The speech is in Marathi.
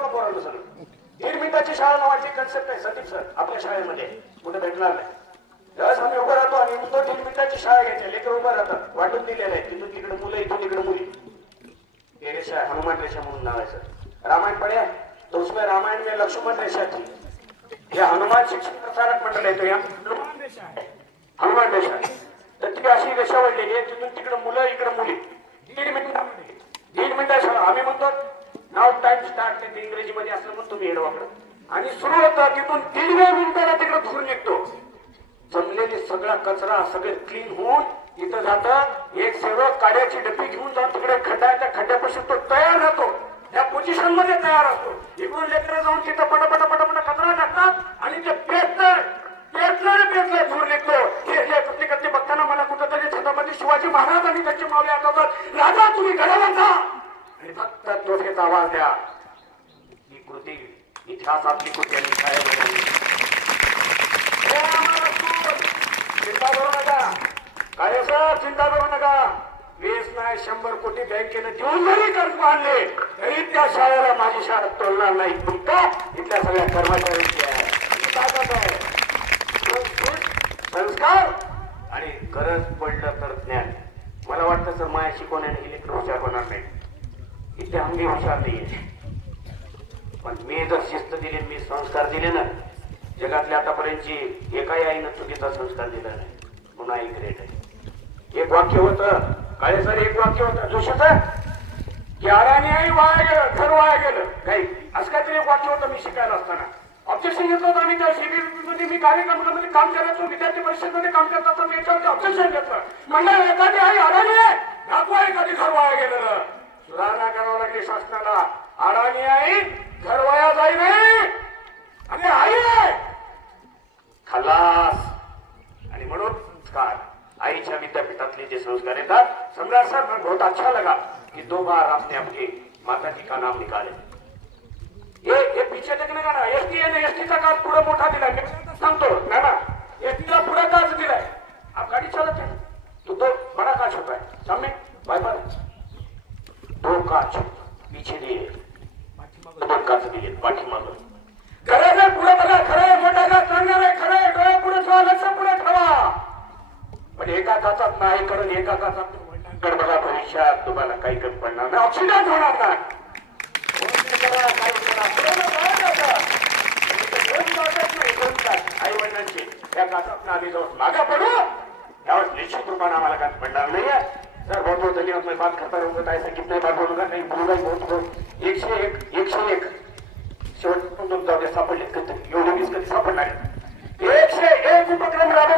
सर्व पोरांना सर. दीड मिनिटाची शाळा नावाची कन्सेप्ट आहे संदीप सर आपल्या शाळेमध्ये. कुठे भेटणार नाही. ज्यावेळेस आम्ही उभं राहतो आणि उद्धव दीड मिनिटाची शाळा घ्यायचे लेकर उभं राहतात. वाटून दिलेले आहेत तिथून तिकडे मुलं इथून तिकडे मुली. हे रेषा हनुमान रेषा म्हणून नाव आहे सर. रामायण पड्या तो उसमें रामायण में लक्ष्मण रेशा थी. हे हनुमान शिक्षण प्रसारक मंडळ आहे तो या. हनुमान रेषा आहे. हनुमान रेषा आहे. तर तिकडे अशी रेषा वाढलेली आहे. तिथून तिकडे मुलं इकडे मुली. दीड मिनिटामध्ये. दीड मिनिटा शाळा. आम्ही म्हणतो नाव टाइम स्टार्ट ते इंग्रजीमध्ये असलं म्हणून तुम्ही हेडवाकडं आणि सुरू होतं तिथून दीडव्या मिनिटाला तिकडे धुरून निघतो. जमलेली सगळा कचरा सगळे क्लीन होऊन इथं जात. एक सेवक काड्याची डबी घेऊन जाऊन तिकडे खड्ड्याच्या खड्ड्यापासून तो तयार राहतो. त्या पोझिशनमध्ये तयार असतो. इकडून लेकर जाऊन तिथं पटापटा पटापटा कचरा टाकतात आणि ते पेटलं पेटलं पेटलं धूर निघतो. हे हे बघताना मला कुठंतरी छत्रपती शिवाजी महाराज आणि त्यांचे मावळे आठवतात. राजा तुम्ही घराला जा. आणि फक्त तोफेच आवाज द्या. ही कृती इतिहासातली कृती आणि छायाचित्र आम्हाला चिंता करू नका. काय सर? चिंता करू नका. वीस नाही शंभर कोटी बँकेनं देऊन जरी कर्ज मानले तरी त्या शाळेला माझी शाळा तोडणार नाही. तुमका इथल्या सगळ्या कर्मचाऱ्यांची आहे. ताकद आहे. संस्कार आणि गरज पडलं तर ज्ञान. मला वाटतं सर माया शिकवण्याने हे तर हुशार होणार नाही. इथे अंगी हुशार नाही पण मी जर शिस्त दिली मी संस्कार दिले ना जगातल्या आतापर्यंतची एकाही आईनं चुकीचा संस्कार दिला नाही. पुन्हा एक ग्रेट आहे. एक वाक्य होतं काळे सर एक वाक्य होतं जोशीच की आई वाया गेलं घर वाया गेलं. काही असं काहीतरी एक वाक्य होतं मी शिकायला असताना. ऑब्जेक्शन घेतलं होतं आणि त्या शिबिरमध्ये मी कार्यक्रमामध्ये काम करायचो विद्यार्थी परिषदमध्ये काम करत असताना मी याच्यावरती ऑब्जेक्शन घेतलं. म्हणलं एखादी आई अडाणी आहे दाखवा एखादी घर वाया गेलेलं सुधारणा करावं शासनाला अडाणी आई घर वाया जाई आणि आई आहे. खलास. आणि म्हणून संस्कार. आईच्या विद्यापीठातले जे संस्कार येतात सम्राट सर बहुत अच्छा लगा कि दो बार आपने अपनी माता जी का नाम निकाले. ये ये पीछे देखने का ना एस टी ने एस टीचा काच पुढे मोठा दिलाय सांगतो ना ना एस टीला पुढे काच दिलाय आप गाड़ी चलाते हैं? तो दो बड़ा काच होता है. सामने बाय दो काच दोन काच दिले पाठीमागं. खरं पुढे बघा मोठा सांगणार आहे डोळे पुढे ठेवा लक्ष पुढे ठेवा. पण एका काचात नाही करून एका काचात वडिलांकडे बघा भविष्यात तुम्हाला काही कमी पडणार नाही. ऑक्सिडेंट होणार नाही. काही नाही, आई वडिलांची त्या काचात आम्ही जाऊन मागा पडू. त्यावेळेस निश्चित रूपाने आम्हाला काय पडणार नाहीये. सर बहुत बहुत मैं बात करता रहूंगा ऐसा कितने बार बोलूंगा नहीं बोलूंगा ही बहुत बहुत। एकशे एक एकशे एक। शेवट जाऊ दे सापडले कधी एवढे वीस कधी सापडणार एकशे एक उपक्रम राबव